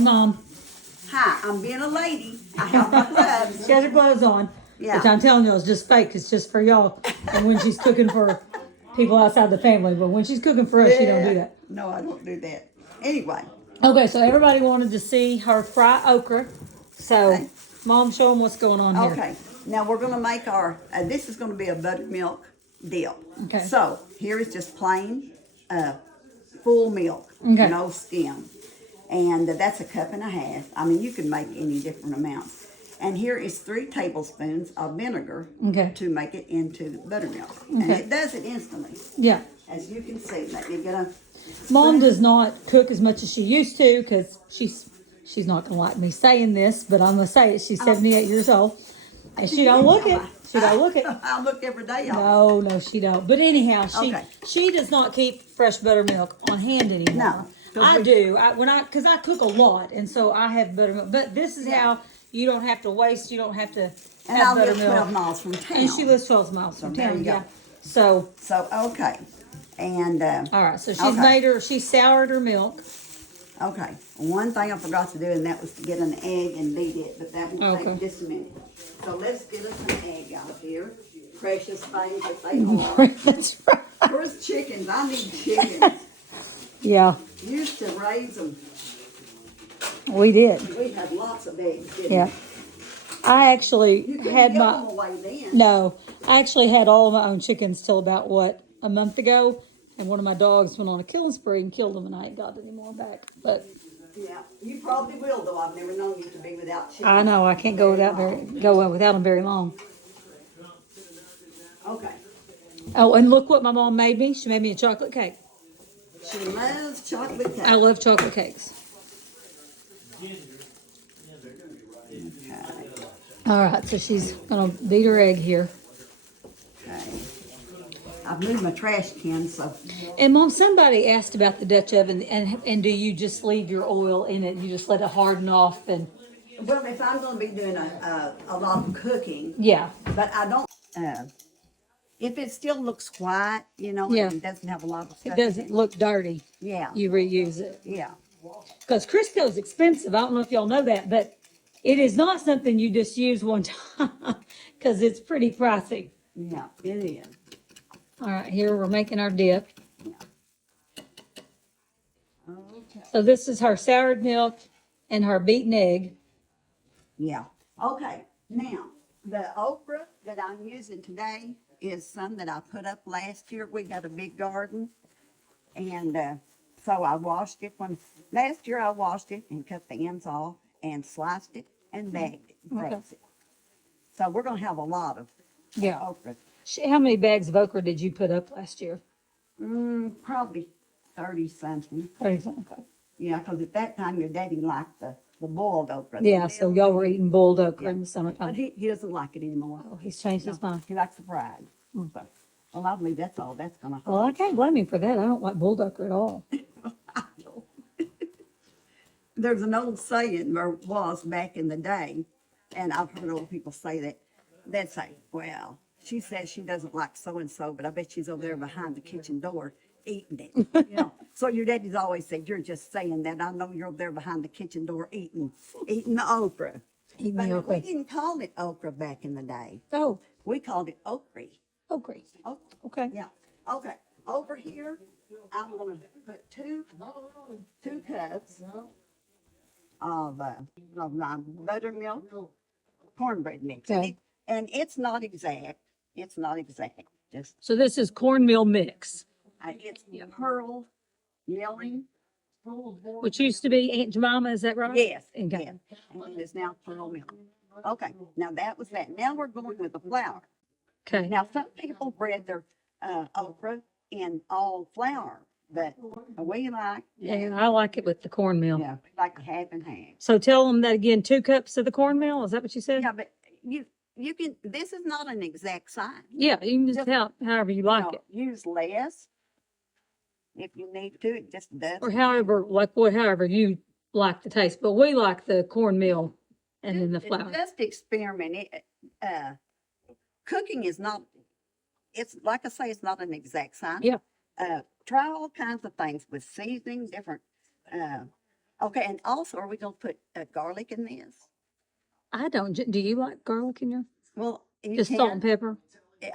Hey, Mom. Hi, I'm being a lady. I have my gloves. She has her gloves on. Yeah. Which I'm telling you is just fake. It's just for y'all. And when she's cooking for people outside the family. But when she's cooking for us, she don't do that. No, I don't do that. Anyway. Okay, so everybody wanted to see her fry okra. So, Okay. Mom, show them what's going on here. Okay. Now we're going to make our, this is going to be a buttermilk dip. Okay. So here is just plain full milk. Okay. No skim. And that's a cup and a half. I mean, you can make any different amounts. And here is 3 tablespoons of vinegar to make it into buttermilk. And it does it instantly. Yeah. As you can see, let me get a Mom does not cook as much as she used to because she's not going to like me saying this, but I'm going to say it. She's 78 years old. And she don't look it. She don't look it. I look every day. No, she don't. But anyhow, she does not keep fresh buttermilk on hand anymore. No. I do. Because I cook a lot, and so I have buttermilk. But this is how you don't have to waste. You don't have to have buttermilk. buttermilk. 12 miles from town. And she lives 12 miles from town. Yeah. So okay. And all right. So she's soured her milk. Okay. One thing I forgot to do, and that was to get an egg and beat it, but that will take just a minute. So let's get us an egg out here. Precious things that they are. That's right. Where's chickens? I need chickens. Yeah. Used to raise them. We did. We had lots of eggs, didn't Yeah. we? I actually You couldn't had give my them away then. no. I actually had all of my own chickens till about a month ago, and one of my dogs went on a killing spree and killed them, and I ain't got any more back. But yeah, you probably will though. I've never known you to be without chickens. I know I can't go without them very long. Okay. Oh, and look what my mom made me. She made me a chocolate cake. She loves chocolate cake. I love chocolate cakes. Okay. All right, so she's gonna beat her egg here. Okay. I've moved my trash can, so. And Mom, somebody asked about the Dutch oven, and do you just leave your oil in it? You just let it harden off and. Well, if I'm going to be doing a lot of cooking. Yeah. But I don't. If it still looks white, and it doesn't have a lot of stuff. It doesn't look dirty. Yeah. You reuse it. Yeah. Because Crisco's expensive. I don't know if y'all know that, but it is not something you just use one time because it's pretty pricey. Yeah, it is. All right, here we're making our dip. Okay. So this is her soured milk and her beaten egg. Yeah. Okay. Now, the okra that I'm using today is some that I put up last year. We got a big garden. And so I washed it. Last year I washed it and cut the ends off and sliced it and bagged it and pressed it. So we're going to have a lot of okra. How many bags of okra did you put up last year? Probably 30 something. 30 something. Okay. Yeah, because at that time your daddy liked the boiled okra. Yeah, so y'all were eating boiled okra in the summertime. But he doesn't like it anymore. Oh, he's changed his mind. He likes the fried. So, well, I believe that's all that's going to happen. Well, I can't blame him for that. I don't like boiled okra at all. There's an old saying, or was back in the day, and I've heard old people say that. They'd say, well, she says she doesn't like so-and-so, but I bet she's over there behind the kitchen door eating it. So your daddy's always said, you're just saying that. I know you're over there behind the kitchen door eating the okra. But we didn't call it okra back in the day. Oh. We called it okra. Okra. Okay. Yeah. Okay. Over here, I'm going to put two cups of my buttermilk cornbread mix. Okay. And it's not exact. It's not exact. So this is cornmeal mix. It's pearl milling. Which used to be Aunt Jemima, is that right? Yes. Okay. Yes. And it is now pearl milling. Okay. Now that was that. Now we're going with the flour. Okay. Now some people bread their okra in all flour, but we like. Yeah, I like it with the cornmeal. Yeah, we like half and half. So tell them that again, 2 cups of the cornmeal. Is that what you said? Yeah, but you can. This is not an exact science. Yeah, you can just help however you like it. Use less if you need to. It just does. Or however you like the taste. But we like the cornmeal and then the flour. Just experiment. Cooking is not. It's like I say, it's not an exact science. Yeah. Try all kinds of things with seasoning, different Okay, and also, are we gonna put garlic in this? I don't. Do you like garlic in your? Well, you Just salt and can. pepper.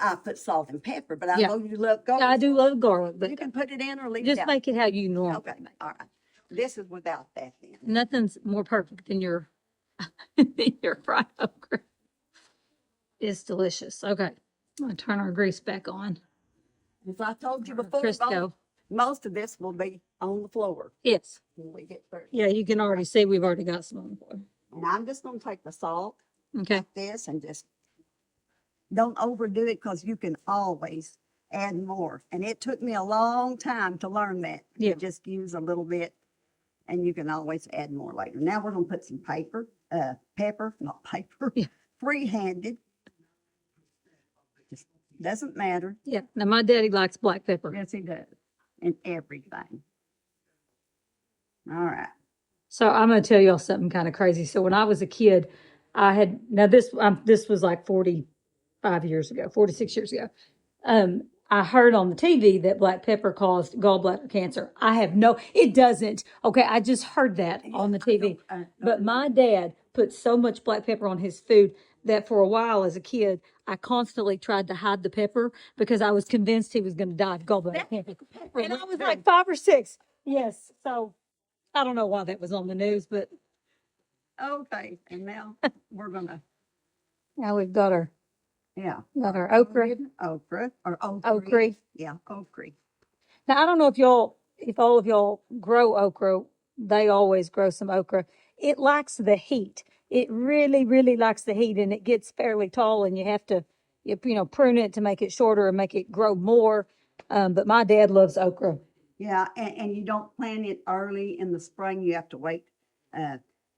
I put salt and pepper, but I Yeah. know you love Yeah, I garlic. do love garlic, but You can put it in or leave it just out. make it how you normally Okay, make. all right. This is without that then. Nothing's more perfect than your your fried okra. It's delicious. Okay, I'm gonna turn our grease back on. As I told you before, Crisco. most of this will be on the floor Yes. when we get through. Yeah, you can already see we've already got some on the floor. And I'm just gonna take the salt Okay. like this and just don't overdo it because you can always add more. And it took me a long time to learn that. Yeah. You just use a little bit and you can always add more later. Now we're gonna put some pepper, not paper, Yeah. free-handed. Just doesn't matter. Yeah. Now my daddy likes black pepper. Yes, he does. And everything. All right. So I'm gonna tell y'all something kind of crazy. So when I was a kid, I had this was like 45 years ago, 46 years ago. I heard on the TV that black pepper caused gallbladder cancer. It doesn't. Okay, I just heard that on the TV. But my dad put so much black pepper on his food that for a while as a kid, I constantly tried to hide the pepper because I was convinced he was going to die of gallbladder cancer. And I was like 5 or 6. Yes. So I don't know why that was on the news, but Okay, and now we're gonna, now we've got our okra. okra or Okra. Yeah, okra. Now I don't know if all of y'all grow okra. They always grow some okra. It likes the heat. It really, really likes the heat, and it gets fairly tall, and you have to, prune it to make it shorter and make it grow more. But my dad loves okra. Yeah, and you don't plant it early in the spring. You have to wait.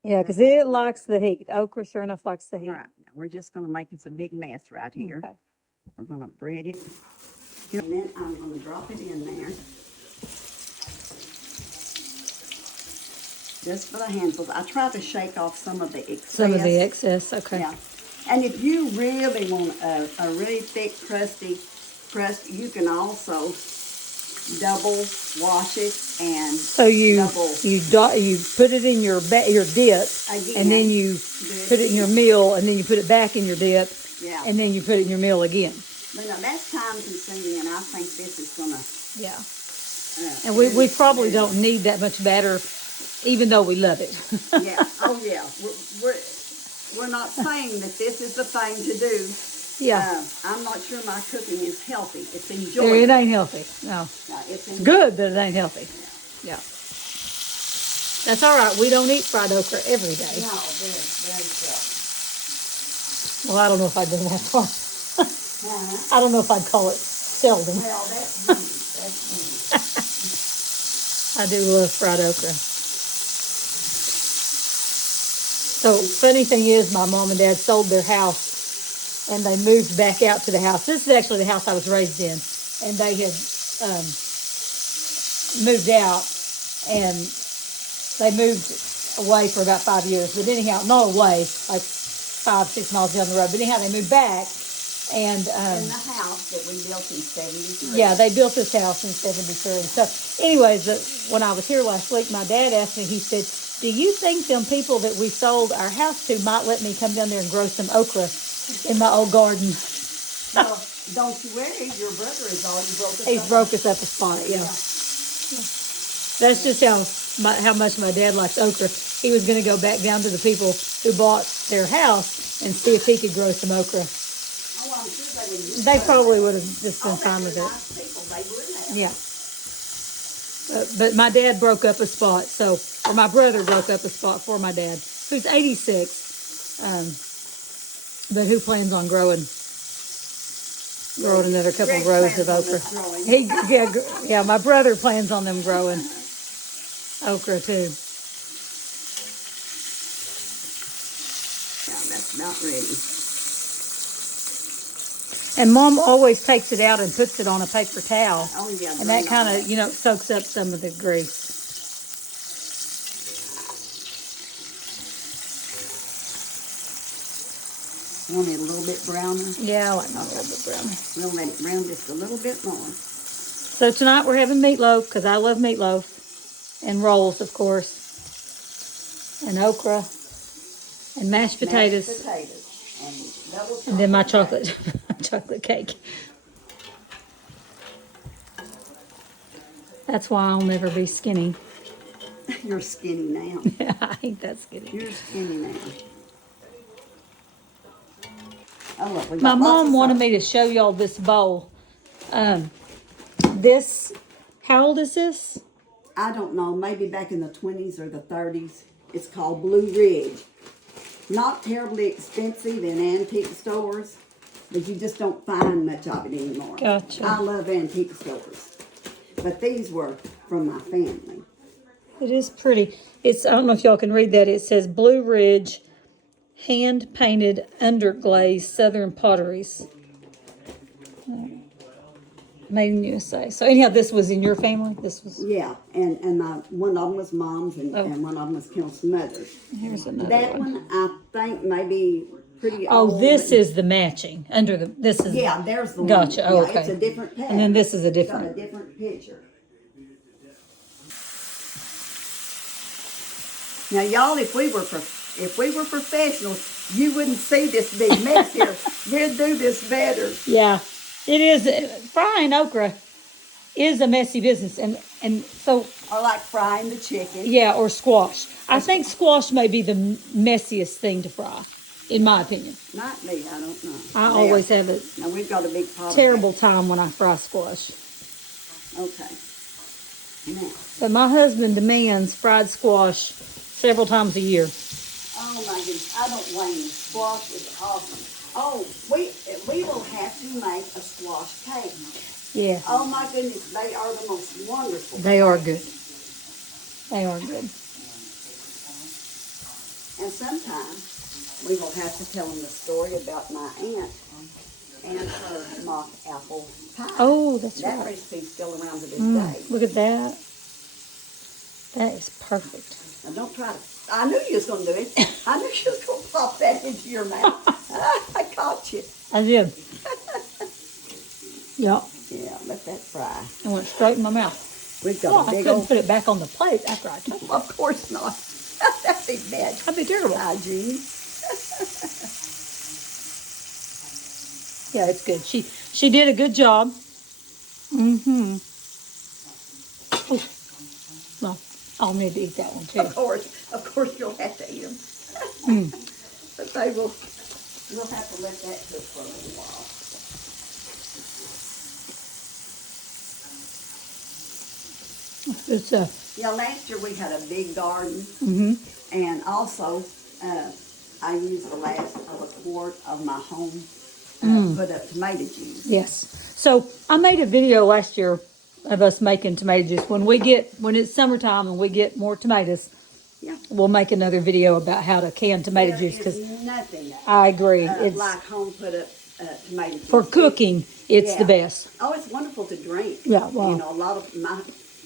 Yeah, because it likes the heat. Okra sure enough likes the heat. All right, now we're just gonna make this a big mess right here. Okay. We're gonna bread it. And then I'm gonna drop it in there. Just for the handfuls. I try to shake off some of the excess. Some of the excess, okay. Yeah. And if you really want a really thick, crusty crust, you can also double wash it and So you double you put it in your dip, again. and then you put it in your meal, and then you put it back in your dip, Yeah. and then you put it in your meal again. But now that's time consuming, and I think this is gonna. Yeah. And we probably very- don't need that much batter, even though we love it. Yeah. Oh yeah. We're not saying that this is the thing to do. Yeah. I'm not sure my cooking is healthy. It's It enjoyable. ain't healthy. No. No, it's Good, but it ain't healthy. Yeah. That's all right. We don't eat fried okra every day. No, very, very seldom. Well, I don't know if I'd go that far. I don't know if I'd call it seldom. Well, that's me. That's me. I do love fried okra. So funny thing is, my mom and dad sold their house, and they moved back out to the house. This is actually the house I was raised in, and they had moved out, and they moved away for about 5 years. But anyhow, not away, like 5-6 miles down the road. But anyhow, they moved back, and In the house that we built in 73. yeah, they built this house in 73. So, anyways, when I was here last week, my dad asked me, he said, do you think them people that we sold our house to might let me come down there and grow some okra in my old garden? Well, don't you worry, your brother has already broke us He's up. broke us up a spot, yeah. That's just how much my dad likes okra. He was going to go back down to the people who bought their house and see if he could grow some okra. Oh, I'm sure they would. They probably would have just been Oh, fine with they're it. nice people. They would have. Yeah. But my dad broke up a spot, or my brother broke up a spot for my dad, who's 86, but who plans on growing another couple Greg rows of plans on okra. us growing. Yeah, my brother plans on them growing okra too. Yeah, that's about ready. And Mom always takes it out and puts it on a paper towel. Oh, yeah. And that drain kind all of, soaks up some of the grease. Want it a little bit browner? Yeah, I like mine a little bit browner. We'll let it brown just a little bit more. So tonight we're having meatloaf because I love meatloaf and rolls, of course. and okra and mashed potatoes. Mashed potatoes and double And then my chocolate chocolate chocolate cake. That's why I'll never be skinny. cake. You're skinny now. I ain't that skinny. You're skinny now. Oh, look, we My got lots mom of wanted sauce. me to show y'all this bowl. This, how old is this? I don't know, maybe back in the 20s or the 30s. It's called Blue Ridge. Not terribly expensive in antique stores, but you just don't find much of it anymore. Gotcha. I love antique stores, but these were from my family. It is pretty. It's, I don't know if y'all can read that. It says Blue Ridge hand painted underglaze Southern potteries. Made in USA. So anyhow, this was in your family? This was, Yeah, and one of them was mom's and one of them was Kim's mother's. here's another That one. one, I think, maybe pretty Oh, old. this is the matching under the, this is. Yeah, there's the Gotcha. one. Oh, Yeah, okay. it's a different pattern. And then this is a It's got different. a different picture. Now, y'all, if we were professionals, you wouldn't see this big mess here. We'd do this better. Yeah, it is. Frying okra is a messy business. And so, I like frying the chicken. yeah, or squash. I think squash may be the messiest thing to fry, in my opinion. Not me, I don't know. I There. always have a Now we've got a big pot. terrible time when I fry squash. Okay. Now, But my husband demands fried squash several times a year. oh my goodness, I don't blame you. Squash is awesome. Oh, we will have to make a squash cake. Yeah, Oh my goodness, they are the most wonderful. they are good. They are good. And sometimes we will have to tell them the story about my aunt and her mock apple pie. Oh, that's That right. recipe's still around to this day. Look at that. That is perfect. Now don't try to. I knew you was gonna do it. I knew you was gonna pop that into your mouth. I caught you. I did. Yep. Yeah, let that fry. It went straight in my mouth. We've Oh, got I a big couldn't old. put it back on the plate after I took it. Of course not. That'd be bad. That'd be terrible. Hygiene. Yeah, it's good. She did a good job. Mm-hmm. Oh, well, I'll need to eat that one too. Of course, you'll have to eat them. But we'll have to let that cook for a little while. It's Yeah, last year we had a big garden, mm-hmm. and also I used the last of a quart of my home put up tomato juice. Yes. So I made a video last year of us making tomato juice. When it's summertime and we get more tomatoes, Yeah. we'll make another video about how to can tomato There juice, because is nothing I agree. It's like home put up tomato juice. for cooking, it's Yeah. the best. Oh, it's wonderful to drink. Yeah, well, you know, a lot of my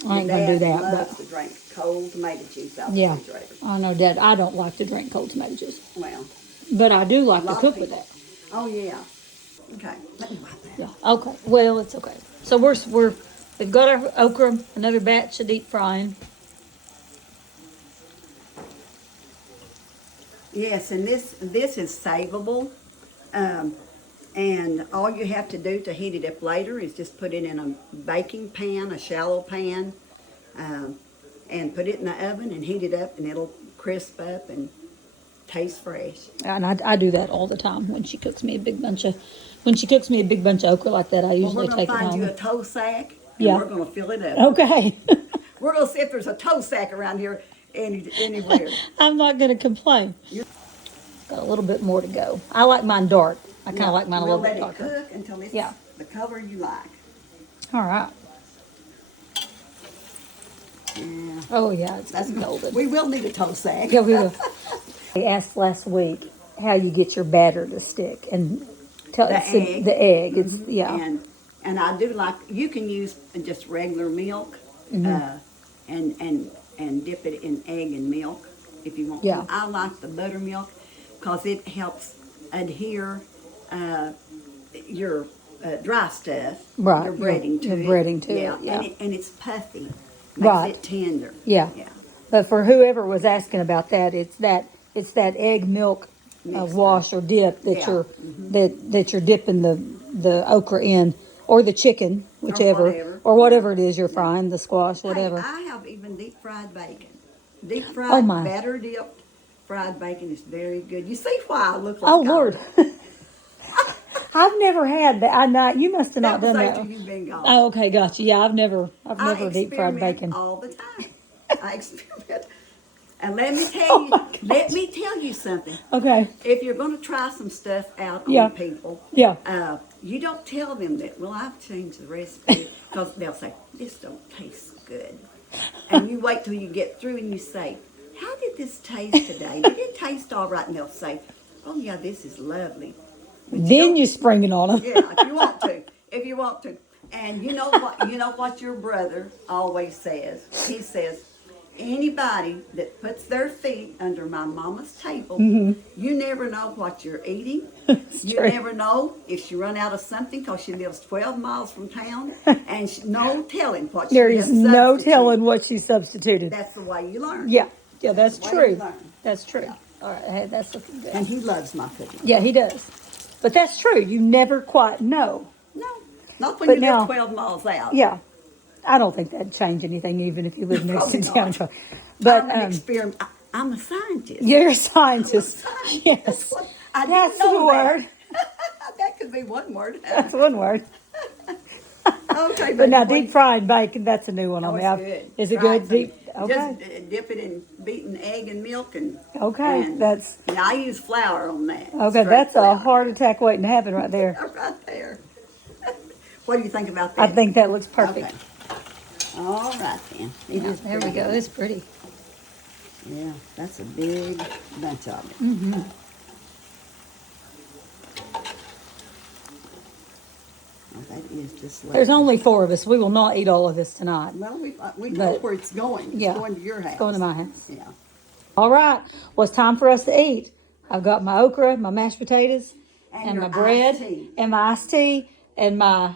I ain't gonna do that, loves but- to drink cold tomato juice out Yeah. the refrigerator. I know that I don't like to drink cold tomato juice, Well, but I do like a to lot cook of with people. that. Oh yeah. Okay. Let me wipe that. Yeah. Okay. Well, it's okay. So we've got our okra, another batch of deep frying. Yes, and this is savable, and all you have to do to heat it up later is just put it in a baking pan, a shallow pan, and put it in the oven and heat it up, and it'll crisp up and taste fresh. And I do that all the time when she cooks me a big bunch of okra like that. I Well, usually we're take gonna it find you a home. toe sack, and Yeah. we're gonna fill it up. Okay. We're gonna see if there's a toe sack around here anywhere. I'm not gonna complain. Got a little bit more to go. I like mine dark. I kind of like mine a we'll little bit let it darker. cook until it's Yeah. the color you like. All right. Yeah. Oh yeah, it's golden. We will need a toe sack. Yeah, we will. I asked last week how you get your batter to stick, and The it's egg. the egg. It's yeah. And I do like, you can use just regular milk, Mm-hmm. and dip it in egg and milk if you want. Yeah. To. I like the buttermilk because it helps adhere your dry stuff, Right, your breading to your it. breading to it, yeah. And it's puffy, makes Right. it tender. Yeah. Yeah. But for whoever was asking about that, it's that egg milk Mixed wash or dip that Yeah. that you're dipping the okra in, or the chicken, whichever, or whatever it is you're frying, the squash, whatever. Hey, I have even deep fried bacon. Deep Oh, fried, my. batter dipped fried bacon is very good. You see why I look like Oh Lord, I've never had that. I not you must have that not was done after that. you've been gone. Oh, okay, gotcha. Yeah, I've never I deep fried experiment bacon. all the time. I experiment. And let me tell Oh you, my gosh. let me tell you something. Okay. If you're going to try some stuff out Yeah. on people, Yeah. you don't tell them that, well, I've changed the recipe, because they'll say, this don't taste good. And you wait till you get through and you say, how did this taste today? Did it taste all right? And they'll say, oh yeah, this is lovely. But Then you spring it on them. yeah, if you want to. If you want to. And you know what your brother always says? He says, anybody that puts their feet under my mama's table, you never know what you're eating. You true. never know if she run out of something, because she lives 12 miles from town, and no telling what she There has is no substituted. telling what she substituted. That's the way you learn. Yeah, yeah, that's the way you true. learn. That's true. Yeah. All right, hey, that's looking good. And he loves my cooking. Yeah, he does. But that's true. You never quite know. No, not when But you now- live 12 miles out. Yeah, I don't think that'd change anything, even if you live next to Probably town. not. But I'm an experiment. I'm a scientist. you're a scientist. I'm a scientist. Yes, That's what- I that's didn't know the word. That could be one word. That's one word. Okay, But now, what- deep fried bacon, that's a new one Oh, on it's me. good. Is it Try good? some- Deep. Okay. Just dip it in beaten egg and milk and. Okay, and- that's- Yeah, I use flour on that. Okay, straight that's a flour. heart attack waiting to happen right there. Right there. What do you think about I that? think that looks perfect. Okay. All right then. It is There we pretty. go. It's pretty. Yeah, that's a big bunch of it. Oh, that is just lovely. There's only 4 of us. We will not eat all of this tonight. Well, we know But- where it's going. It's Yeah, going to your house. it's going to my house. Yeah. All right. Well, it's time for us to eat. I've got my okra, my mashed potatoes, and your my bread, iced tea. and my iced tea, and my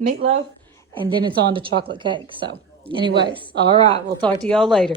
meatloaf, and then it's on to chocolate cake. So, anyways, all right. We'll talk to y'all later.